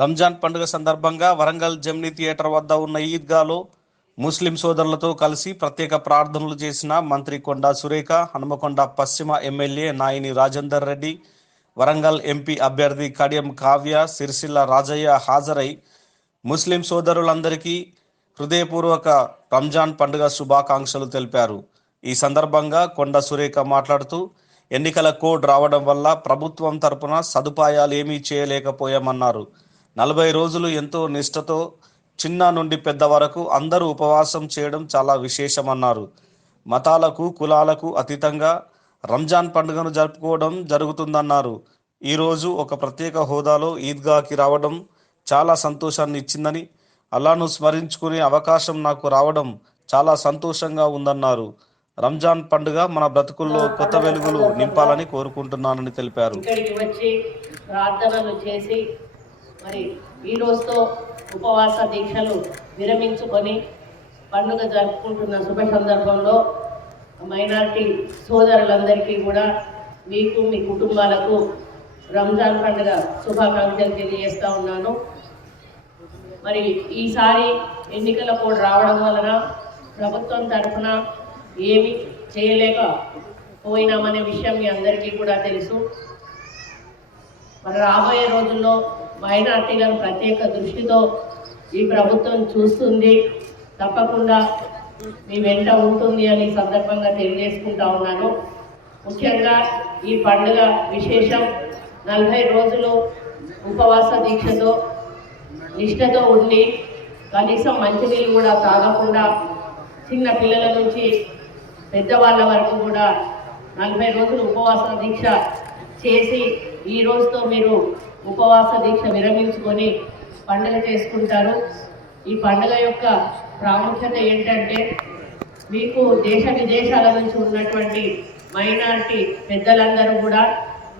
రంజాన్ పండుగ సందర్భంగా Warangal Gemini theatre వద్ద ఉన్న ఈద్గాలో ముస్లిం సోదరులతో కలిసి ప్రత్యేక ప్రార్థనలు చేసిన మంత్రి కొండా సురేఖ, హనుమకొండ పశ్చిమ ఎమ్మెల్యే నాయిని రాజేందర్ రెడ్డి, వరంగల్ ఎంపీ అభ్యర్థి కడియం కావ్య, సిరిసిల్ల రాజయ్య హాజరై ముస్లిం సోదరులందరికీ హృదయపూర్వక రంజాన్ పండుగ శుభాకాంక్షలు తెలిపారు. ఈ సందర్భంగా కొండా సురేఖ మాట్లాడుతూ, ఎన్నికల కోడ్ రావడం వల్ల ప్రభుత్వం తరపున సదుపాయాలు ఏమీ చేయలేకపోయామన్నారు. 40 రోజులు ఎంతో నిష్ఠతో చిన్న నుండి పెద్ద వరకు అందరూ ఉపవాసం చేయడం చాలా విశేషమన్నారు. మతాలకు కులాలకు అతీతంగా రంజాన్ పండుగను జరుపుకోవడం జరుగుతుందన్నారు. ఈరోజు ఒక ప్రత్యేక హోదాలో ఈద్గాకి రావడం చాలా సంతోషాన్ని ఇచ్చిందని, అల్లాను స్మరించుకునే అవకాశం నాకు రావడం చాలా సంతోషంగా ఉందన్నారు. రంజాన్ పండుగ మన బ్రతుకుల్లో కొత్త వెలుగులు నింపాలని కోరుకుంటున్నానని తెలిపారు. మరి ఈ రోజుతో ఉపవాస దీక్షలు విరమించుకొని పండుగ జరుపుకుంటున్న శుభ సందర్భంలో మైనారిటీ సోదరులందరికీ కూడా మీకు మీ కుటుంబాలకు రంజాన్ పండుగ శుభాకాంక్షలు తెలియజేస్తూ ఉన్నాను. మరి ఈసారి ఎన్నికల కోడ్ రావడం వలన ప్రభుత్వం తరఫున ఏమి చేయలేకపోయినామనే విషయం మీ అందరికీ కూడా తెలుసు. మరి రాబోయే రోజుల్లో మైనార్టీలను ప్రత్యేక దృష్టితో ఈ ప్రభుత్వం చూస్తుంది, తప్పకుండా మీ వెంట ఉంటుంది అని సందర్భంగా తెలియజేసుకుంటా ఉన్నాను. ముఖ్యంగా ఈ పండుగ విశేషం 40 రోజులు ఉపవాస దీక్షతో నిష్ఠతో ఉండి కనీసం మంచినీళ్ళు కూడా తాగకుండా చిన్న పిల్లల నుంచి పెద్దవాళ్ళ వరకు కూడా 40 రోజులు ఉపవాస దీక్ష చేసి ఈ రోజుతో మీరు ఉపవాస దీక్ష విరమించుకొని పండుగ చేసుకుంటారు. ఈ పండుగ యొక్క ప్రాముఖ్యత ఏంటంటే, మీకు దేశ విదేశాల నుంచి ఉన్నటువంటి మైనారిటీ పెద్దలందరూ కూడా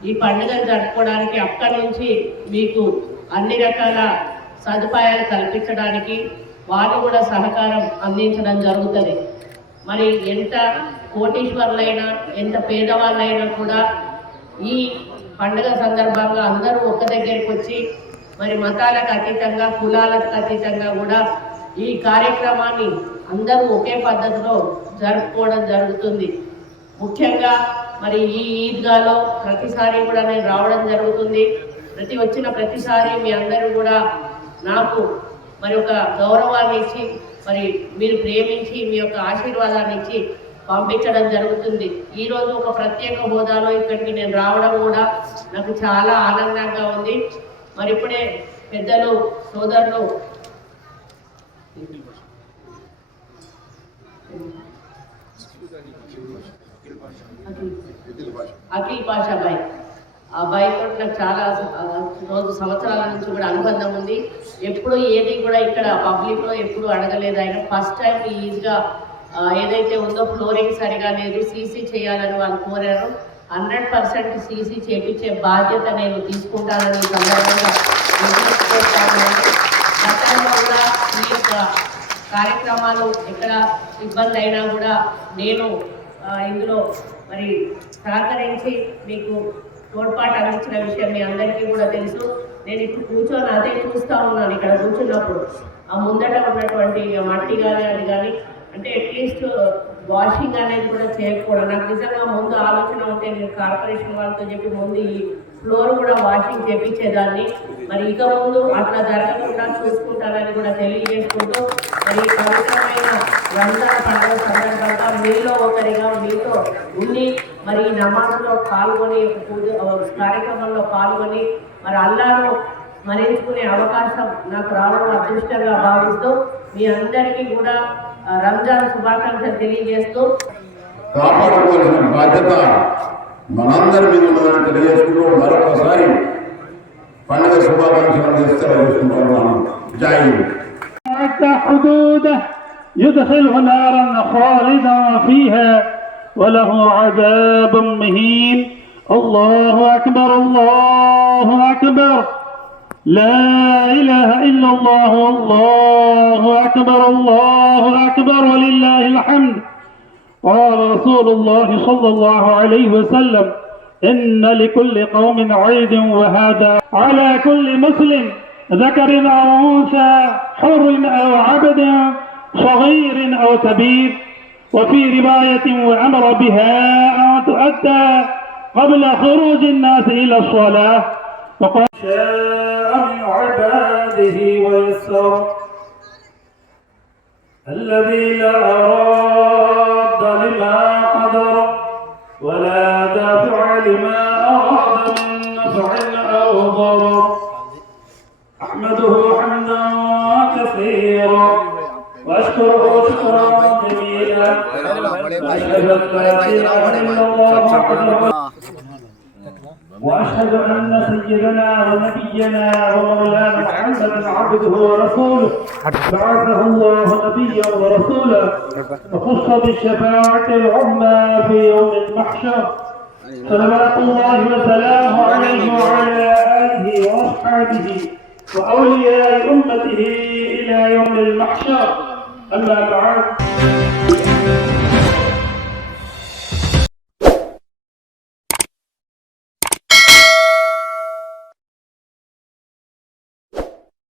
ఈ పండుగను జరుపుకోవడానికి అక్కడి నుంచి మీకు అన్ని రకాల సదుపాయాలు కల్పించడానికి వాళ్ళు కూడా సహకారం అందించడం జరుగుతుంది. మరి ఎంత కోటీశ్వరులైనా ఎంత పేదవాళ్ళైనా కూడా ఈ పండుగ సందర్భంగా అందరూ ఒక దగ్గరికి వచ్చి మరి మతాలకు అతీతంగా కులాలకు అతీతంగా కూడా ఈ కార్యక్రమాన్ని అందరూ ఒకే పద్ధతిలో జరుపుకోవడం జరుగుతుంది. ముఖ్యంగా మరి ఈ ఈద్గాలో ప్రతిసారి కూడా నేను రావడం జరుగుతుంది. వచ్చిన ప్రతిసారి మీ అందరూ కూడా నాకు మరి ఒక గౌరవాన్ని ఇచ్చి మరి మీరు ప్రేమించి మీ యొక్క ఆశీర్వాదాన్ని ఇచ్చి పంపించడం జరుగుతుంది. ఈరోజు ఒక ప్రత్యేక హోదాలో ఇక్కడికి నేను రావడం కూడా నాకు చాలా ఆనందంగా ఉంది. మరి ఇప్పుడే పెద్దలు సోదరులు అఖిల్ పాషా భాయ్, ఆ బాయ్తో నాకు చాలా సంవత్సరాల నుంచి కూడా అనుబంధం ఉంది. ఎప్పుడు ఏది కూడా ఇక్కడ పబ్లిక్లో ఎప్పుడు అడగలేదు. ఆయన ఫస్ట్ టైం ఈజీగా ఏదైతే ఉందో ఫ్లోరింగ్ సరిగా లేదు, సీసీ చేయాలని వాళ్ళు కోరారు. 100% సీసీ చేపించే బాధ్యత నేను తీసుకుంటానని సందర్భంగా గతంలో కూడా ఈ యొక్క కార్యక్రమాలు ఎక్కడ ఇబ్బంది అయినా కూడా నేను ఇందులో మరి సహకరించి మీకు తోడ్పాటు అందించిన విషయం మీ అందరికీ కూడా తెలుసు. నేను ఇప్పుడు కూర్చొని అదే చూస్తూ ఉన్నాను. ఇక్కడ కూర్చున్నప్పుడు ఆ ముందట ఉన్నటువంటి మట్టి కానీ అది కానీ అంటే అట్లీస్ట్ వాషింగ్ అనేది కూడా చేయకపోవడం నాకు నిజంగా ముందు ఆలోచన ఉంటే నేను కార్పొరేషన్ వాళ్ళతో చెప్పి ముందు ఈ ఫ్లోర్ కూడా వాషింగ్ చేపించేదాన్ని. మరి ఇక ముందు అట్లా జరగకుండా చూసుకుంటానని కూడా తెలియజేసుకుంటూ మరి పవిత్రమైన రంజాన్ పండుగ సందర్భంగా మీలో ఒకరిగా మీతో ఉండి మరి ఈ నమాజ్లో పాల్గొని పూజ కార్యక్రమంలో పాల్గొని మరి అల్లాను స్మరించుకునే అవకాశం నాకు రావడం అదృష్టంగా భావిస్తూ మీ అందరికీ కూడా రంజాన్ శుభాకాంక్షలు తెలియజేస్తూ కాపాడుకోవాల్సిన బాధ్యత మనందరి మీద ఉన్నదని తెలియజేసుకుంటూ మరొకసారి పండుగ శుభాకాంక్షలు తెలియజేసుకుంటున్నాను. జై حدوده يدخله نارا خالدا فيها وله عذاب مهين. الله أكبر الله أكبر لا إله إلا الله الله أكبر الله أكبر ولله الحمد. قال رسول الله صلى الله عليه وسلم إن لكل قوم عيد وهذا على كل مسلم ذكر أو أنثى، حر أو عبد، صغير أو كبير. وفي رواية وأمر بها أن تؤدى قبل خروج الناس إلى الصلاة. وقال شاء من عباده ويسر، الذي لا راد لما قدر ولا دافع لما أراد من نفع أو ضرر. أحمده حمدا كثيرا وأشكره شكرا جميلا، وأشهد أن لا إله إلا الله وحده، وأشهد أن سيدنا ونبينا ومولانا محمدا عبده ورسوله، بعثه الله نبيا ورسولا، وخص بالشفاعة العظمى في يوم المحشر، صلوات الله وسلامه عليه وعلى آله وأصحابه وأولياء أمته إلى يوم المحشر. أما بعد،